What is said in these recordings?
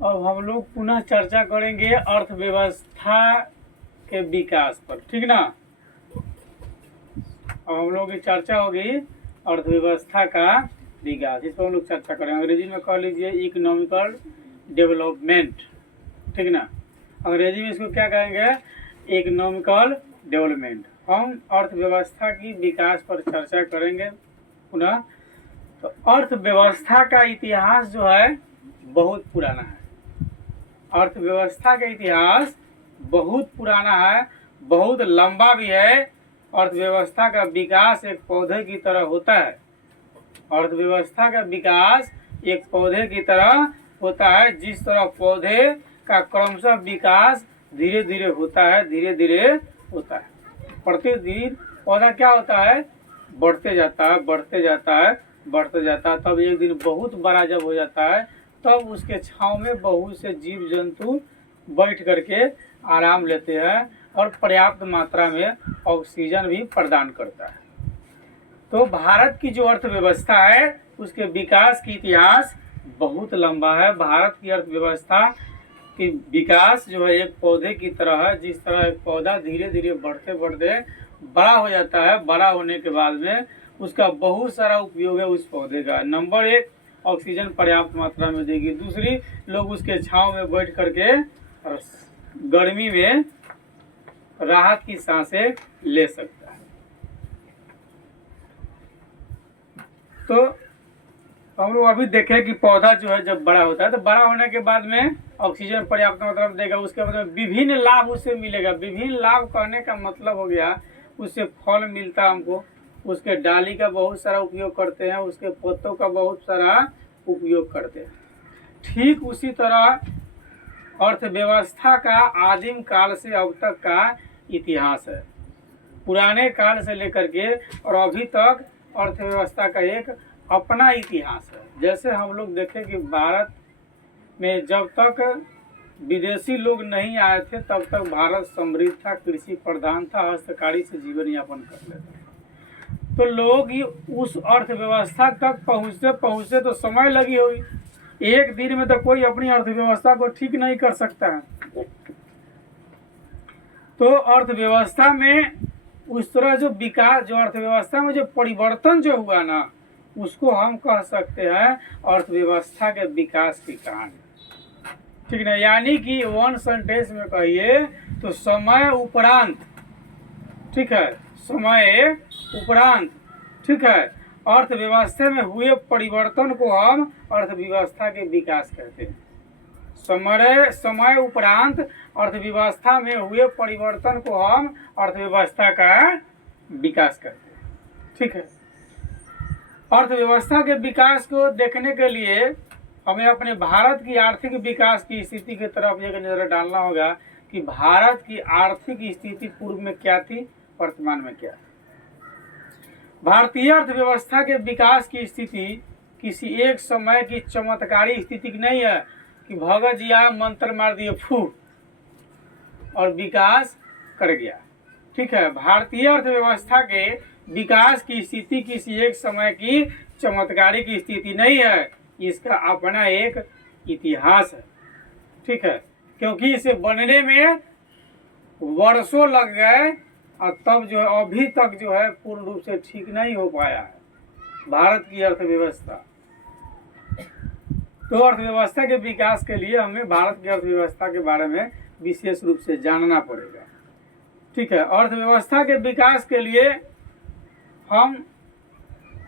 अब हम लोग पुनः चर्चा करेंगे अर्थव्यवस्था के विकास पर, ठीक ना। अब हम लोग की चर्चा होगी अर्थव्यवस्था का विकास, इस पर हम लोग चर्चा करेंगे। अंग्रेजी में कह लीजिए इकोनॉमिकल डेवलपमेंट, ठीक ना। अंग्रेजी में इसको क्या कहेंगे, इकोनॉमिकल डेवलपमेंट। हम अर्थव्यवस्था की विकास पर चर्चा करेंगे पुनः। तो अर्थव्यवस्था का इतिहास जो है बहुत पुराना है। अर्थव्यवस्था का इतिहास बहुत पुराना है, बहुत लंबा भी है। अर्थव्यवस्था का विकास एक पौधे की तरह होता है। अर्थव्यवस्था का विकास एक पौधे की तरह होता है। जिस तरह पौधे का क्रमशः विकास धीरे धीरे होता है, धीरे धीरे होता है। प्रतिदिन पौधा क्या होता है, बढ़ते जाता है, बढ़ते जाता है, बढ़ते जाता है। तब एक दिन बहुत बड़ा जब हो जाता है, तब उसके छांव में बहुत से जीव जंतु बैठ करके आराम लेते हैं और पर्याप्त मात्रा में ऑक्सीजन भी प्रदान करता है। तो भारत की जो अर्थव्यवस्था है उसके विकास की इतिहास बहुत लंबा है। भारत की अर्थव्यवस्था की विकास जो है एक पौधे की तरह है। जिस तरह एक पौधा धीरे धीरे बढ़ते बढ़ते बड़ा हो जाता है, बड़ा होने के बाद में उसका बहुत सारा उपयोग है उस पौधे का। नंबर एक, ऑक्सीजन पर्याप्त मात्रा में देगी। दूसरी, लोग उसके छांव में बैठ करके गर्मी में राहत की सांसें ले सकता है। तो हम लोग अभी देखें कि पौधा जो है जब बड़ा होता है तो बड़ा होने के बाद में ऑक्सीजन पर्याप्त मात्रा में देगा। उसके बाद में विभिन्न लाभ उससे मिलेगा। विभिन्न लाभ कहने का मतलब हो गया उससे फल मिलता है हमको, उसके डाली का बहुत सारा उपयोग करते हैं, उसके पत्तों का बहुत सारा उपयोग करते हैं। ठीक उसी तरह अर्थव्यवस्था का आदिम काल से अब तक का इतिहास है। पुराने काल से लेकर के और अभी तक अर्थव्यवस्था का एक अपना इतिहास है। जैसे हम लोग देखें कि भारत में जब तक विदेशी लोग नहीं आए थे तब तक भारत समृद्ध था, कृषि प्रधान था, हस्तकारी से जीवन यापन कर लेता था। तो लोग ही उस अर्थव्यवस्था तक पहुँचते तो समय लगी हुई। एक दिन में तो कोई अपनी अर्थव्यवस्था को ठीक नहीं कर सकता है। तो अर्थव्यवस्था में उस तरह जो विकास, जो अर्थव्यवस्था में जो परिवर्तन जो हुआ ना, उसको हम कह सकते हैं अर्थव्यवस्था के विकास की कहानी, ठीक ना। यानी कि वन सेंटेंस में कहिए तो समय उपरांत, ठीक है, समय उपरांत, ठीक है, अर्थव्यवस्था में हुए परिवर्तन को हम अर्थव्यवस्था के विकास कहते हैं। समय उपरांत अर्थव्यवस्था में हुए परिवर्तन को हम अर्थव्यवस्था का विकास करते हैं, ठीक है। अर्थव्यवस्था के विकास को देखने के लिए हमें अपने भारत की आर्थिक विकास की स्थिति की तरफ एक नजर डालना होगा कि भारत की आर्थिक स्थिति पूर्व में क्या थी, वर्तमान में क्या है। भारतीय अर्थव्यवस्था के विकास की स्थिति किसी एक समय की चमत्कारी स्थिति नहीं है कि भगत जी आए मंत्र मार दिए फू और विकास कर गया, ठीक है। भारतीय अर्थव्यवस्था के विकास की स्थिति किसी एक समय की चमत्कारी की स्थिति नहीं है, इसका अपना एक इतिहास है, ठीक है। क्योंकि इसे बनने में वर्षों लग गए और तब जो है अभी तक जो है पूर्ण रूप से ठीक नहीं हो पाया है भारत की अर्थव्यवस्था। तो अर्थव्यवस्था के विकास के लिए हमें भारत की अर्थव्यवस्था के बारे में विशेष रूप से जानना पड़ेगा, ठीक है। अर्थव्यवस्था के विकास के लिए हम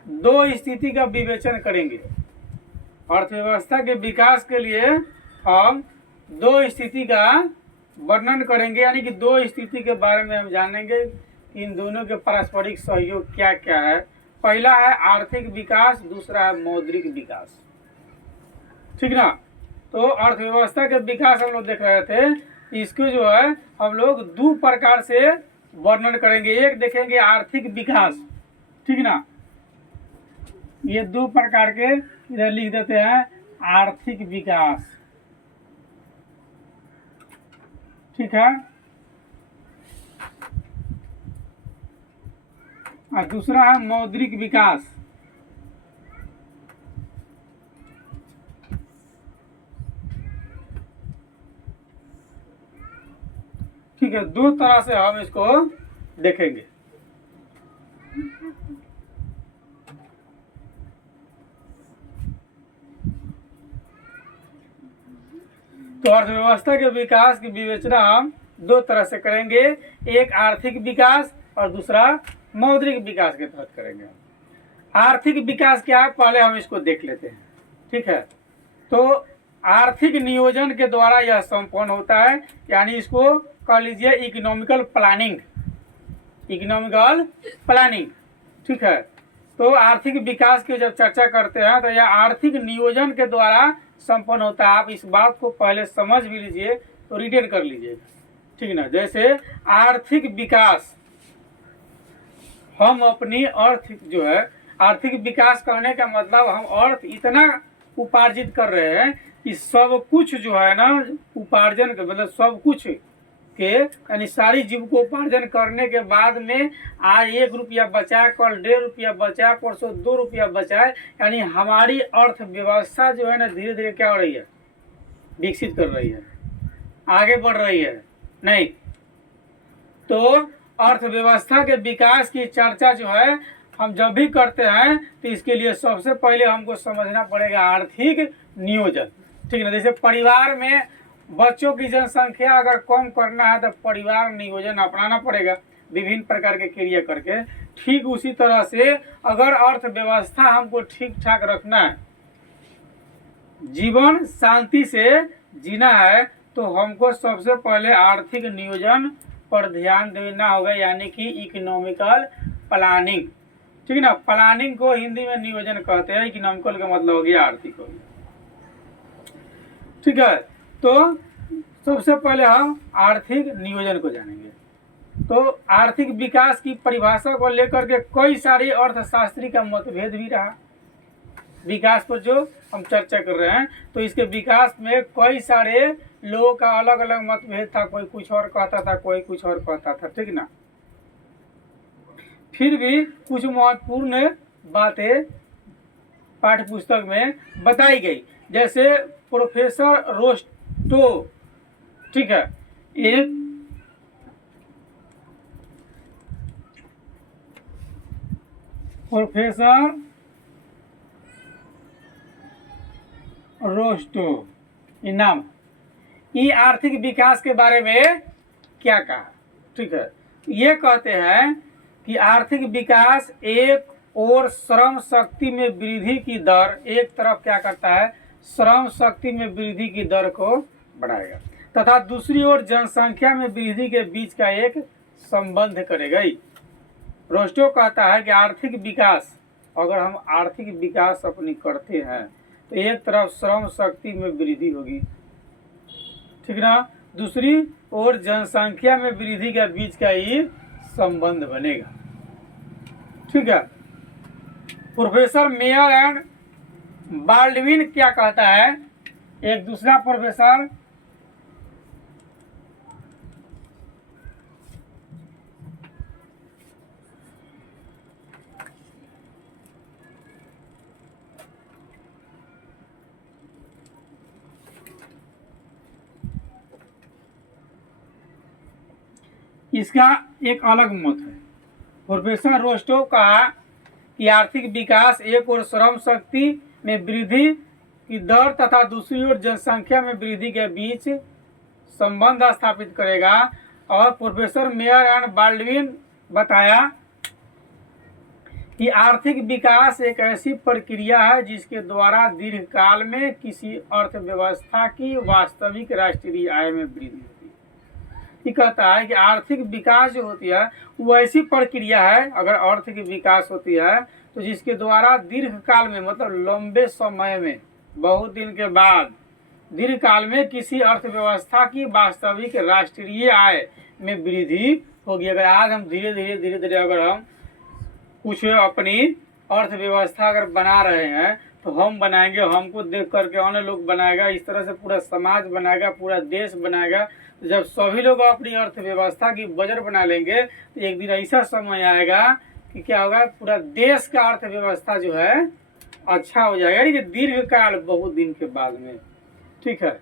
दो स्थिति का विवेचन करेंगे। अर्थव्यवस्था के विकास के लिए हम दो स्थिति का वर्णन करेंगे, यानी कि दो स्थिति के बारे में हम जानेंगे इन दोनों के पारस्परिक सहयोग क्या क्या है। पहला है आर्थिक विकास, दूसरा है मौद्रिक विकास, ठीक ना। तो अर्थव्यवस्था के विकास हम लोग देख रहे थे, इसको जो है हम लोग दो प्रकार से वर्णन करेंगे। एक देखेंगे आर्थिक विकास, ठीक ना, ये दो प्रकार के इधर लिख देते हैं आर्थिक विकास, ठीक है। और दूसरा है मौद्रिक विकास। ठीक है, दो तरह से हम इसको देखेंगे। तो अर्थव्यवस्था के विकास की विवेचना हम दो तरह से करेंगे, एक आर्थिक विकास और दूसरा मौद्रिक विकास के तहत करेंगे। आर्थिक विकास क्या है, पहले हम इसको देख लेते हैं। ठीक है, तो आर्थिक नियोजन के द्वारा यह संपन्न होता है, यानी इसको कह लीजिए इकोनॉमिकल प्लानिंग। इकोनॉमिकल प्लानिंग, ठीक है। तो आर्थिक विकास की जब चर्चा करते हैं तो यह आर्थिक नियोजन के द्वारा संपन्न होता है। आप इस बात को पहले समझ भी लीजिए, तो रिटेन कर लीजिए, ठीक ना। जैसे आर्थिक विकास, हम अपनी अर्थ जो है, आर्थिक विकास करने का मतलब हम अर्थ इतना उपार्जित कर रहे हैं कि सब कुछ जो है ना, उपार्जन का मतलब सब कुछ के यानी सारी जीव को उपार्जन करने के बाद में आज 1 रुपया बचा, कल 1.5 रुपया बचा, परसों 2 रुपया बचा, यानी हमारी अर्थव्यवस्था जो है ना धीरे धीरे क्या हो रही है, विकसित कर रही है, आगे बढ़ रही है। नहीं तो अर्थव्यवस्था के विकास की चर्चा जो है हम जब भी करते हैं तो इसके लिए सबसे पहले हमको समझना पड़ेगा आर्थिक नियोजन, ठीक है। जैसे परिवार में बच्चों की जनसंख्या अगर कम करना है तो परिवार नियोजन अपनाना पड़ेगा विभिन्न प्रकार के क्रिया करके। ठीक उसी तरह से अगर अर्थव्यवस्था हमको ठीक ठाक रखना है, जीवन शांति से जीना है, तो हमको सबसे पहले आर्थिक नियोजन पर ध्यान देना होगा, यानी कि इकोनॉमिकल प्लानिंग, ठीक है ना। प्लानिंग को हिंदी में नियोजन कहते हैं, इकोनॉमिकल का मतलब हो गया आर्थिक हो गया, ठीक है। तो सबसे पहले हम आर्थिक नियोजन को जानेंगे। तो आर्थिक विकास की परिभाषा को लेकर के कई सारे अर्थशास्त्री का मतभेद भी रहा। विकास पर जो हम चर्चा कर रहे हैं तो इसके विकास में कई सारे लोगों का अलग अलग मतभेद था, कोई कुछ और कहता था, कोई कुछ और कहता था, ठीक ना। फिर भी कुछ महत्वपूर्ण बातें पाठ्य पुस्तक में बताई गई, जैसे प्रोफेसर रोस्टो, ठीक है, एक प्रोफेसर रोस्टो नाम, ये आर्थिक विकास के बारे में क्या कहा, ठीक है। ये कहते हैं कि आर्थिक विकास एक और श्रम शक्ति में वृद्धि की दर, एक तरफ क्या करता है, श्रम शक्ति में वृद्धि की दर को बढ़ाएगा, तथा दूसरी ओर जनसंख्या में वृद्धि के बीच का एक संबंध करेगा। रोस्टो कहता है कि आर्थिक विकास, अगर हम आर्थिक विकास अपनी करते हैं तो एक तरफ श्रम शक्ति में वृद्धि होगी, ठीक ना, दूसरी ओर जनसंख्या में वृद्धि के बीच का ही संबंध बनेगा, ठीक है। प्रोफेसर मेयर एंड बाल्डविन क्या कहता है, एक दूसरा प्रोफेसर इसका एक अलग मत है। प्रोफेसर रोस्टो कहा कि आर्थिक विकास एक और श्रम शक्ति में वृद्धि की दर तथा दूसरी ओर जनसंख्या में वृद्धि के बीच संबंध स्थापित करेगा। और प्रोफेसर मेयर एंड बाल्डविन बताया कि आर्थिक विकास एक ऐसी प्रक्रिया है जिसके द्वारा दीर्घकाल में किसी अर्थव्यवस्था की वास्तविक राष्ट्रीय आय में वृद्धि होती है। ये कहता है कि आर्थिक विकास जो होती है वो ऐसी प्रक्रिया है, अगर आर्थिक विकास होती है तो जिसके द्वारा दीर्घकाल में, मतलब लंबे समय में, बहुत दिन के बाद दीर्घकाल में किसी अर्थव्यवस्था की वास्तविक राष्ट्रीय आय में वृद्धि होगी। अगर आज हम धीरे धीरे अगर हम कुछ अपनी अर्थव्यवस्था अगर बना रहे हैं तो हम बनाएंगे, हमको देख करके अन्य लोग बनाएगा, इस तरह से पूरा समाज बनाएगा, पूरा देश बनाएगा। जब सभी लोग अपनी अर्थव्यवस्था की बजट बना लेंगे तो एक दिन ऐसा समय आएगा कि क्या होगा, पूरा देश का अर्थव्यवस्था जो है अच्छा हो जाएगा, यानी कि दीर्घकाल, बहुत दिन के बाद में, ठीक है।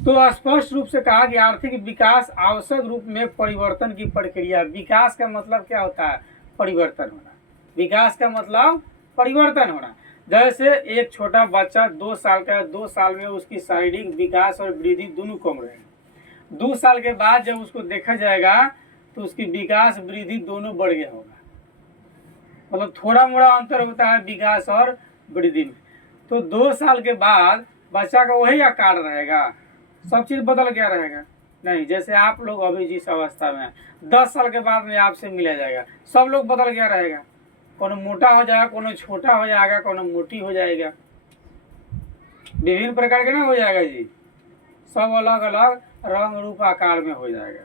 तो स्पष्ट रूप से कहा कि आर्थिक विकास आवश्यक रूप में परिवर्तन की प्रक्रिया। विकास का मतलब क्या होता है? परिवर्तन होना। विकास का मतलब परिवर्तन होना। जैसे एक छोटा बच्चा 2 साल का है, 2 साल में उसकी शारीरिक विकास और वृद्धि दोनों कम रहेगी। 2 साल के बाद जब उसको देखा जाएगा तो उसकी विकास वृद्धि दोनों बढ़ गया होगा। मतलब थोड़ा मोड़ा अंतर होता है विकास और वृद्धि में। तो 2 साल के बाद बच्चा का वही आकार रहेगा, सब चीज़ बदल गया रहेगा? नहीं। जैसे आप लोग अभी जिस अवस्था में हैं, 10 साल के बाद में आपसे मिला जाएगा, सब लोग बदल गया रहेगा। कोनो मोटा हो जाएगा, कोनो छोटा हो जाएगा, कोनो मोटी हो जाएगा, विभिन्न प्रकार के ना हो जाएगा जी। सब अलग अलग रंग रूप आकार में हो जाएगा।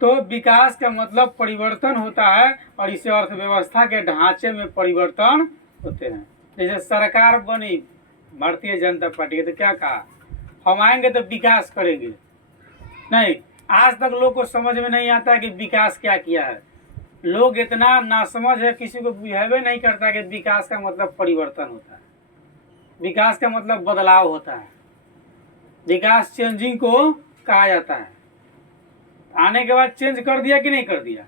तो विकास का मतलब परिवर्तन होता है और इसे अर्थव्यवस्था के ढांचे में परिवर्तन होते हैं। जैसे सरकार बनी भारतीय जनता पार्टी की, तो क्या कहा? हम आएंगे तो विकास करेंगे। नहीं, आज तक लोग को समझ में नहीं आता है कि विकास क्या किया है। लोग इतना नासमझ है, किसी को बुझावे नहीं करता कि विकास का मतलब परिवर्तन होता है, विकास का मतलब बदलाव होता है। विकास चेंजिंग को कहा जाता है। आने के बाद चेंज कर दिया कि नहीं कर दिया?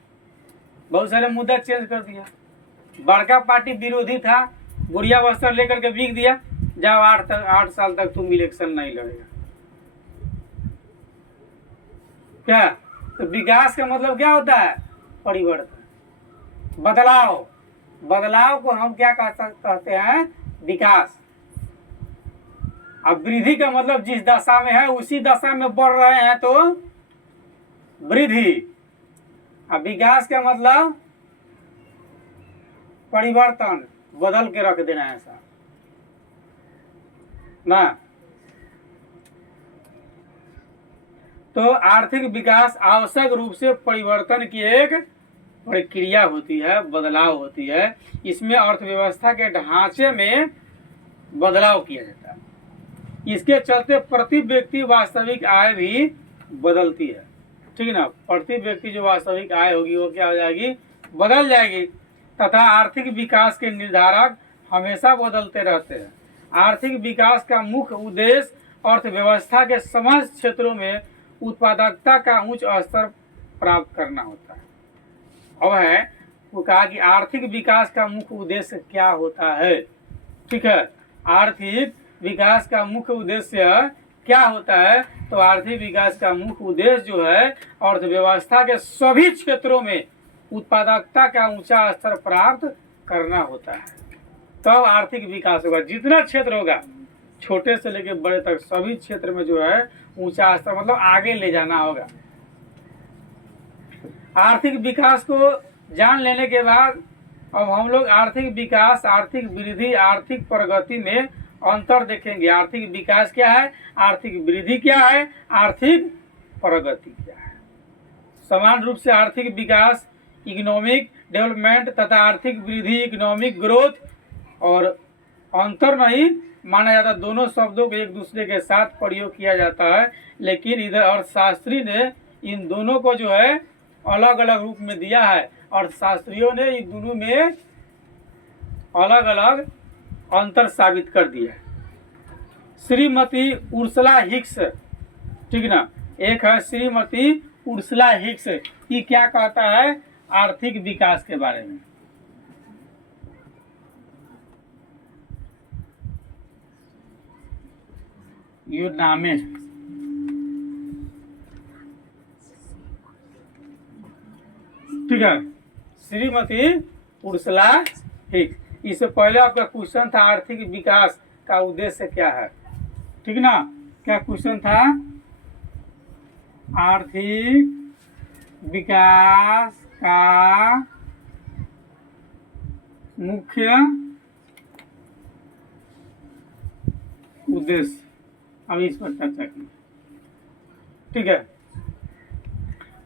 बहुत सारे मुद्दा चेंज कर दिया। बड़का पार्टी विरोधी था, गुड़िया वस्त्र लेकर के बिक दिया, जाओ 8 साल तक तुम इलेक्शन नहीं लड़ेगा। क्या? तो विकास का मतलब क्या होता है? परिवर्तन, बदलाव। बदलाव को हम क्या कहते हैं? विकास। अब वृद्धि का मतलब जिस दशा में है उसी दशा में बढ़ रहे हैं तो वृद्धि। अब विकास का मतलब परिवर्तन, बदल के रख देना है ऐसा ना। तो आर्थिक विकास आवश्यक रूप से परिवर्तन की एक प्रक्रिया होती है, बदलाव होती है। इसमें अर्थव्यवस्था के ढांचे में बदलाव किया जाता है। इसके चलते प्रति व्यक्ति वास्तविक आय भी बदलती है। ठीक है ना? प्रति व्यक्ति जो वास्तविक आय होगी वो क्या हो जाएगी? बदल जाएगी। तथा आर्थिक विकास के निर्धारक हमेशा बदलते रहते हैं। आर्थिक विकास का मुख्य उद्देश्य अर्थव्यवस्था के समस्त क्षेत्रों में उत्पादकता का उच्च स्तर प्राप्त करना होता है। अब है वो कहा कि आर्थिक विकास का मुख्य उद्देश्य क्या होता है। ठीक है, आर्थिक विकास का मुख्य उद्देश्य क्या होता है? तो आर्थिक विकास का मुख्य उद्देश्य जो है अर्थव्यवस्था के सभी क्षेत्रों में उत्पादकता का ऊंचा स्तर प्राप्त करना होता है। तब आर्थिक विकास होगा। जितना क्षेत्र होगा, छोटे से लेकर बड़े तक, सभी क्षेत्र में जो है ऊंचा स्तर मतलब आगे ले जाना होगा। आर्थिक विकास को जान लेने के बाद अब हम लोग आर्थिक विकास, आर्थिक वृद्धि, आर्थिक प्रगति में अंतर देखेंगे। आर्थिक विकास क्या है, आर्थिक वृद्धि क्या है, आर्थिक प्रगति क्या है। समान रूप से आर्थिक विकास इकोनॉमिक डेवलपमेंट तथा आर्थिक वृद्धि इकोनॉमिक ग्रोथ, और अंतर नहीं माना जाता। दोनों शब्दों को एक दूसरे के साथ प्रयोग किया जाता है, लेकिन इधर अर्थशास्त्री ने इन दोनों को जो है अलग अलग रूप में दिया है। अर्थशास्त्रियों ने इन दोनों में अलग अलग अंतर साबित कर दिया है। श्रीमती उर्सुला हिक्स, ठीक ना, एक है श्रीमती उर्सुला हिक्स, ये क्या कहता है आर्थिक विकास के बारे में। ये नाम है, ठीक है, श्रीमती उर्सुला हिक्स। इससे पहले आपका क्वेश्चन था आर्थिक विकास का उद्देश्य क्या है, ठीक ना। क्या क्वेश्चन था? आर्थिक विकास का मुख्य उद्देश्य। अभी इस पर चर्चा की, ठीक है।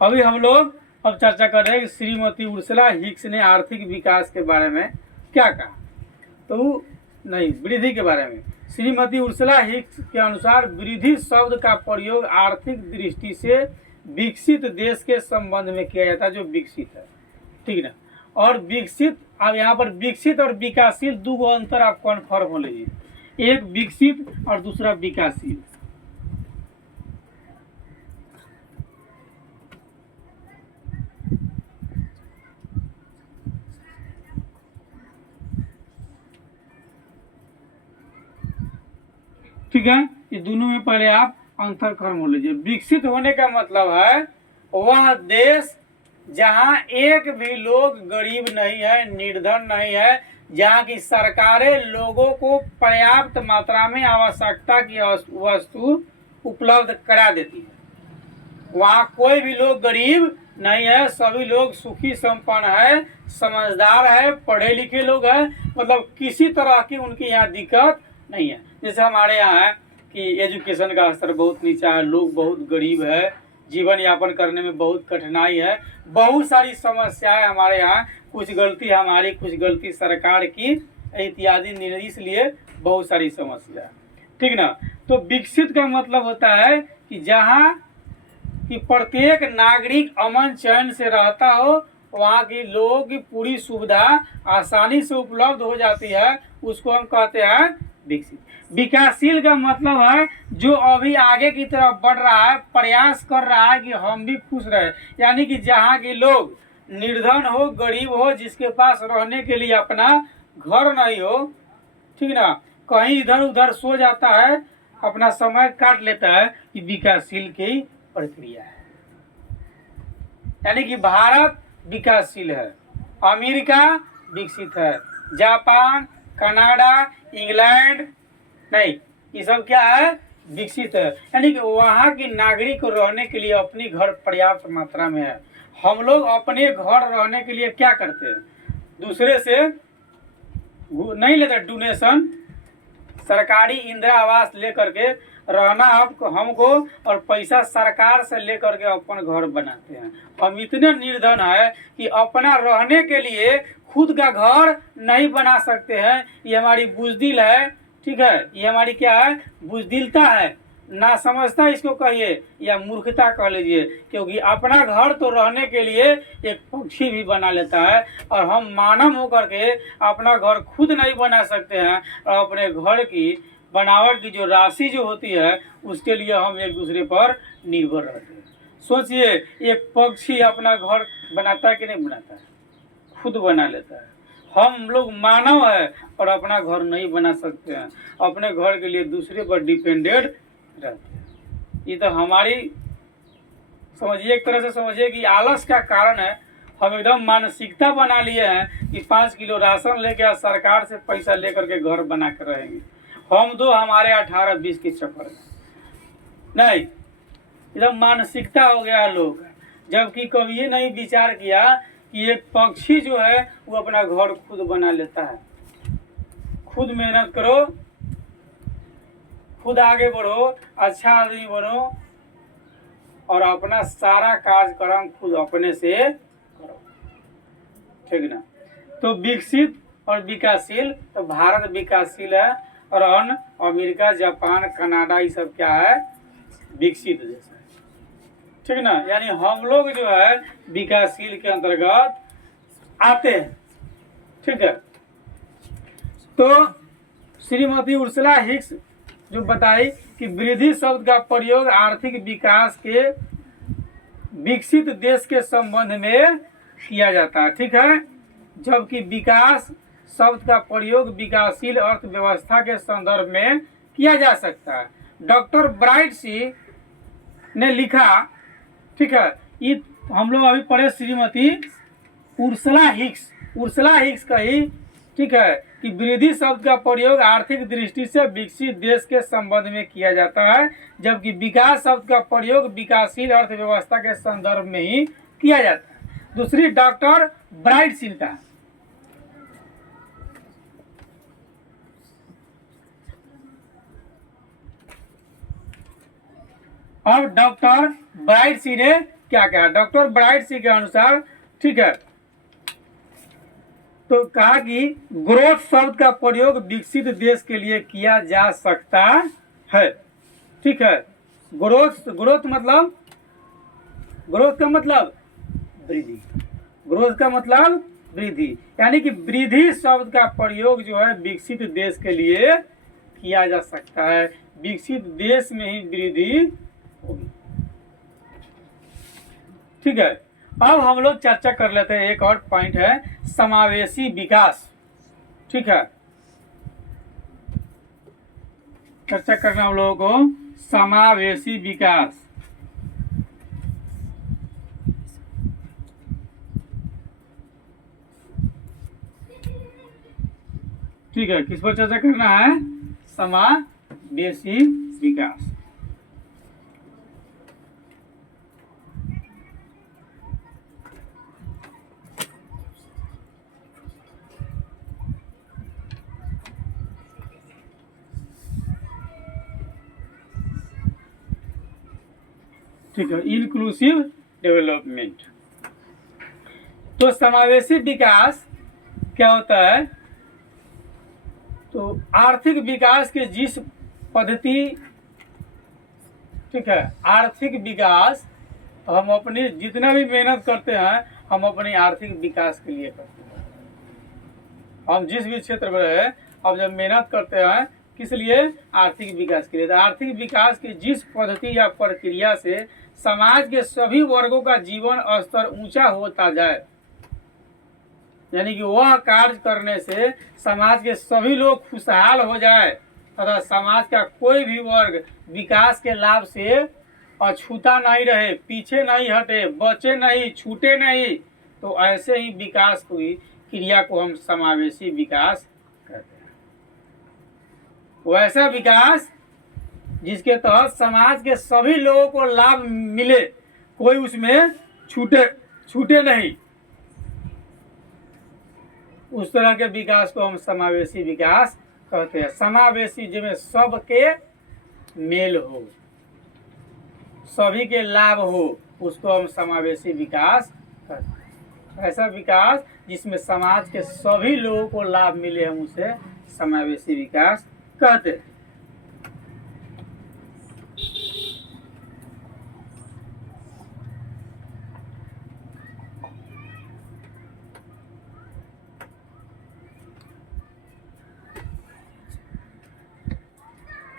अभी हम लोग अब चर्चा कर रहे हैं कि श्रीमती उर्सुला हिक्स ने आर्थिक विकास के बारे में क्या कहा। तो नहीं, वृद्धि के बारे में। श्रीमती उर्सुला हिक्स के अनुसार वृद्धि शब्द का प्रयोग आर्थिक दृष्टि से विकसित देश के संबंध में किया जाता है, जो विकसित है, ठीक ना। और विकसित, अब यहाँ पर विकसित और विकासशील दो अंतर आप कन्फर्म हो लीजिए। एक विकसित और दूसरा विकासशील। ठीक है, ये दोनों में पहले आप अंतर कर लीजिए। विकसित होने का मतलब है वह देश जहां एक भी लोग गरीब नहीं है, निर्धन नहीं है, जहां की सरकारें लोगों को पर्याप्त मात्रा में आवश्यकता की वस्तु उपलब्ध करा देती है। वहाँ कोई भी लोग गरीब नहीं है, सभी लोग सुखी संपन्न है, समझदार है, पढ़े लिखे लोग हैं, मतलब किसी तरह की उनकी यहाँ दिक्कत नहीं है। जैसे हमारे यहाँ है कि एजुकेशन का स्तर बहुत नीचा है, लोग बहुत गरीब है, जीवन यापन करने में बहुत कठिनाई है, बहुत सारी समस्याएं हमारे यहाँ, कुछ गलती हमारी, कुछ गलती सरकार की इत्यादि, इसलिए बहुत सारी समस्या। ठीक ना। तो विकसित का मतलब होता है कि जहाँ कि प्रत्येक नागरिक अमन चैन से रहता हो, वहाँ की लोगों की पूरी सुविधा आसानी से उपलब्ध हो जाती है, उसको हम कहते हैं विकसित। विकासशील का मतलब है जो अभी आगे की तरफ बढ़ रहा है, प्रयास कर रहा है कि हम भी खुश रहे, यानी कि जहाँ के लोग निर्धन हो, गरीब हो, जिसके पास रहने के लिए अपना घर नहीं हो, ठीक ना, कहीं इधर उधर सो जाता है, अपना समय काट लेता है, ये विकासशील की प्रक्रिया है। यानी कि भारत विकासशील है, अमेरिका विकसित है, जापान, कनाडा, इंग्लैंड नहीं, ये सब क्या है, विकसित है। यानी कि वहाँ की नागरिक को रहने के लिए अपनी घर पर्याप्त मात्रा में है। हम लोग अपने घर रहने के लिए क्या करते हैं, दूसरे से नहीं लेते डोनेशन, सरकारी इंदिरा आवास लेकर के रहना हमको, और पैसा सरकार से लेकर के अपन घर बनाते हैं। हम इतने निर्धन है कि अपना रहने के लिए खुद का घर नहीं बना सकते हैं। ये हमारी बुजदिल है, ठीक है, ये हमारी क्या है, बुजदिलता है, ना समझता इसको कहिए या मूर्खता कह लीजिए, क्योंकि अपना घर तो रहने के लिए एक पक्षी भी बना लेता है, और हम मानव होकर के अपना घर खुद नहीं बना सकते हैं, और अपने घर की बनावट की जो राशि जो होती है उसके लिए हम एक दूसरे पर निर्भर रहते हैं। सोचिए, एक पक्षी अपना घर बनाता है कि नहीं बनाता है, खुद बना लेता है। हम लोग मानव है और अपना घर नहीं बना सकते हैं, अपने घर के लिए दूसरे पर डिपेंडेड रहते हैं। ये तो हमारी समझिए, एक तरह से समझिए कि आलस का कारण है। हम एकदम मानसिकता बना लिए हैं कि 5 किलो राशन लेके सरकार से पैसा लेकर के घर बना कर रहेंगे। हम दो हमारे 18-20 के चक्कर में नहीं, एकदम मानसिकता हो गया लोग, जबकि कभी ये नहीं विचार किया कि एक पक्षी जो है वो अपना घर खुद बना लेता है। खुद मेहनत करो, खुद आगे बढ़ो, अच्छा आदमी बनो, और अपना सारा कार्यक्रम खुद अपने से करो, ठीक ना। तो विकसित और विकासशील, तो भारत विकासशील है, और अमेरिका, जापान, कनाडा, ये सब क्या है, विकसित देश है, ठीक ना। यानी हम लोग जो है विकासशील के अंतर्गत आते हैं, ठीक है। तो श्रीमती उर्सुला हिक्स जो बताई कि वृद्धि शब्द का प्रयोग आर्थिक विकास के विकसित देश के संबंध में किया जाता है, ठीक है, जबकि विकास शब्द का प्रयोग विकासशील अर्थव्यवस्था के संदर्भ में किया जा सकता है। डॉक्टर ब्राइटसी ने लिखा, ठीक है, ये हम लोग अभी पढ़े श्रीमती उर्सुला हिक्स कही, ठीक है, कि वृद्धि शब्द का प्रयोग आर्थिक दृष्टि से विकसित देश के संबंध में किया जाता है, जबकि विकास शब्द का प्रयोग विकासशील अर्थव्यवस्था के संदर्भ में ही किया जाता है। दूसरी डॉक्टर ब्राइटसी का, अब डॉक्टर ब्राइटसी ने क्या कहा, डॉक्टर ब्राइटसी के अनुसार, ठीक है, तो कहा कि ग्रोथ शब्द का प्रयोग विकसित देश के लिए किया जा सकता है, ठीक है। ग्रोथ मतलब, ग्रोथ का मतलब वृद्धि, ग्रोथ का मतलब वृद्धि, यानी कि वृद्धि शब्द का प्रयोग जो है विकसित देश के लिए किया जा सकता है, विकसित देश में ही वृद्धि होगी। ठीक है, अब हम लोग चर्चा कर लेते हैं, एक और पॉइंट है समावेशी विकास। ठीक है, चर्चा करना हम लोगों को समावेशी विकास। ठीक है, किस पर चर्चा करना है? समावेशी विकास। ठीक है, इंक्लूसिव डेवलपमेंट। तो समावेशी विकास क्या होता है? तो आर्थिक विकास के जिस पद्धति, ठीक है, आर्थिक विकास हम अपनी जितना भी मेहनत करते हैं हम अपनी आर्थिक विकास के लिए करते हैं। हम जिस भी क्षेत्र में है, हम जब मेहनत करते हैं किस लिए? आर्थिक विकास के लिए। तो आर्थिक विकास की जिस पद्धति या प्रक्रिया से समाज के सभी वर्गों का जीवन स्तर ऊंचा होता जाए, यानी कि वह कार्य करने से समाज के सभी लोग खुशहाल हो जाए तथा समाज का कोई भी वर्ग विकास के लाभ से अछूता नहीं रहे, पीछे नहीं हटे, बचे नहीं, छूटे नहीं, तो ऐसे ही विकास की क्रिया को हम समावेशी विकास कहते हैं। वैसा विकास जिसके तहत समाज के सभी लोगों को लाभ मिले, कोई उसमें छूटे नहीं, उस तरह के विकास को हम समावेशी विकास कहते हैं। समावेशी जिसमें सबके मेल हो, सभी के लाभ हो, उसको हम समावेशी विकास कहते हैं। ऐसा विकास जिसमें समाज के सभी लोगों को लाभ मिले, हम उसे समावेशी विकास कहते हैं।